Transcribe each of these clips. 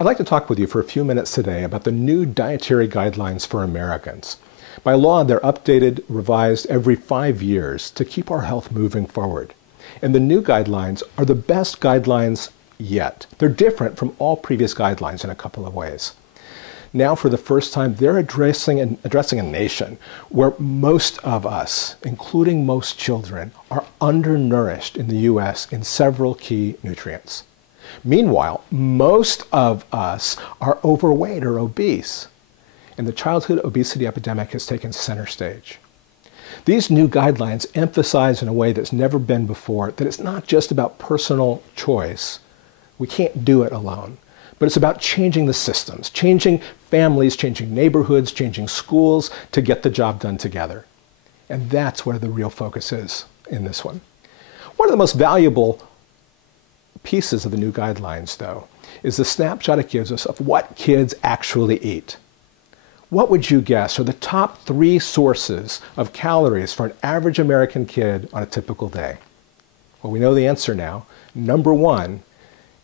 I'd like to talk with you for a few minutes today about the new dietary guidelines for Americans. By law, they're updated, revised every 5 years to keep our health moving forward. And the new guidelines are the best guidelines yet. They're different from all previous guidelines in a couple of ways. Now, for the first time, they're addressing a nation where most of us, including most children, are undernourished in the U.S. in several key nutrients. Meanwhile, most of us are overweight or obese, and the childhood obesity epidemic has taken center stage. These new guidelines emphasize in a way that's never been before that it's not just about personal choice. We can't do it alone. But it's about changing the systems, changing families, changing neighborhoods, changing schools to get the job done together. And that's where the real focus is in this one. One of the most valuable pieces of the new guidelines, though, is the snapshot it gives us of what kids actually eat. What would you guess are the top 3 sources of calories for an average American kid on a typical day? Well, we know the answer now. Number 1,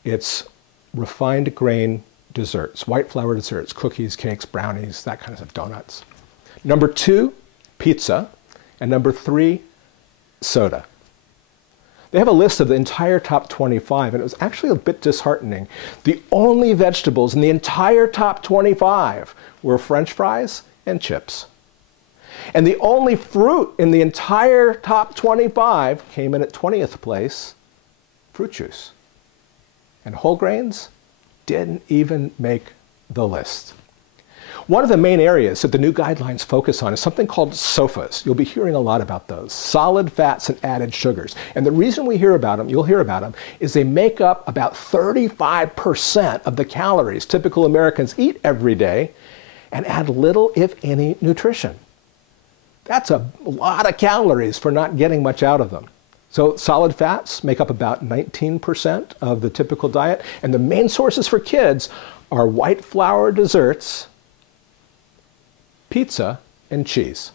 it's refined grain desserts, white flour desserts, cookies, cakes, brownies, that kind of stuff, donuts. Number 2, pizza. And number 3, soda. They have a list of the entire top 25, and it was actually a bit disheartening. The only vegetables in the entire top 25 were French fries and chips. And the only fruit in the entire top 25 came in at 20th place, fruit juice. And whole grains didn't even make the list. One of the main areas that the new guidelines focus on is something called SOFAs. You'll be hearing a lot about those, solid fats and added sugars. And the reason we hear about them, you'll hear about them, is they make up about 35% of the calories typical Americans eat every day and add little, if any, nutrition. That's a lot of calories for not getting much out of them. So solid fats make up about 19% of the typical diet, and the main sources for kids are white flour desserts, pizza, and cheese.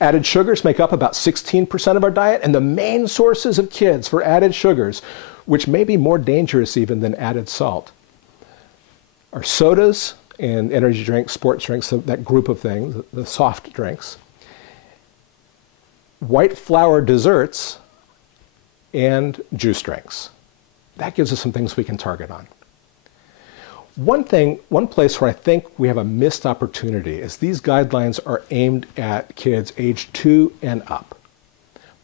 Added sugars make up about 16% of our diet, and the main sources of kids for added sugars, which may be more dangerous even than added salt, are sodas and energy drinks, sports drinks, that group of things, the soft drinks, white flour desserts, and juice drinks. That gives us some things we can target on. One place where I think we have a missed opportunity is these guidelines are aimed at kids age 2 and up.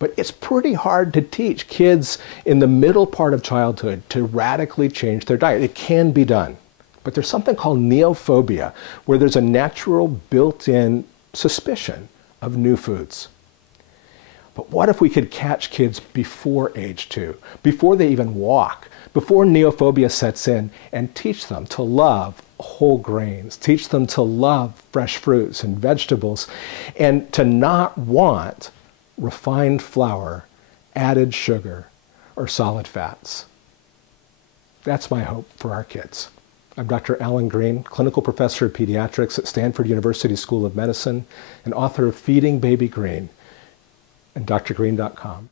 But it's pretty hard to teach kids in the middle part of childhood to radically change their diet. It can be done. But there's something called neophobia, where there's a natural built-in suspicion of new foods. But what if we could catch kids before age 2, before they even walk, before neophobia sets in, and teach them to love whole grains, teach them to love fresh fruits and vegetables, and to not want refined flour, added sugar, or solid fats. That's my hope for our kids. I'm Dr. Alan Greene, clinical professor of pediatrics at Stanford University School of Medicine and author of Feeding Baby Green, and drgreene.com.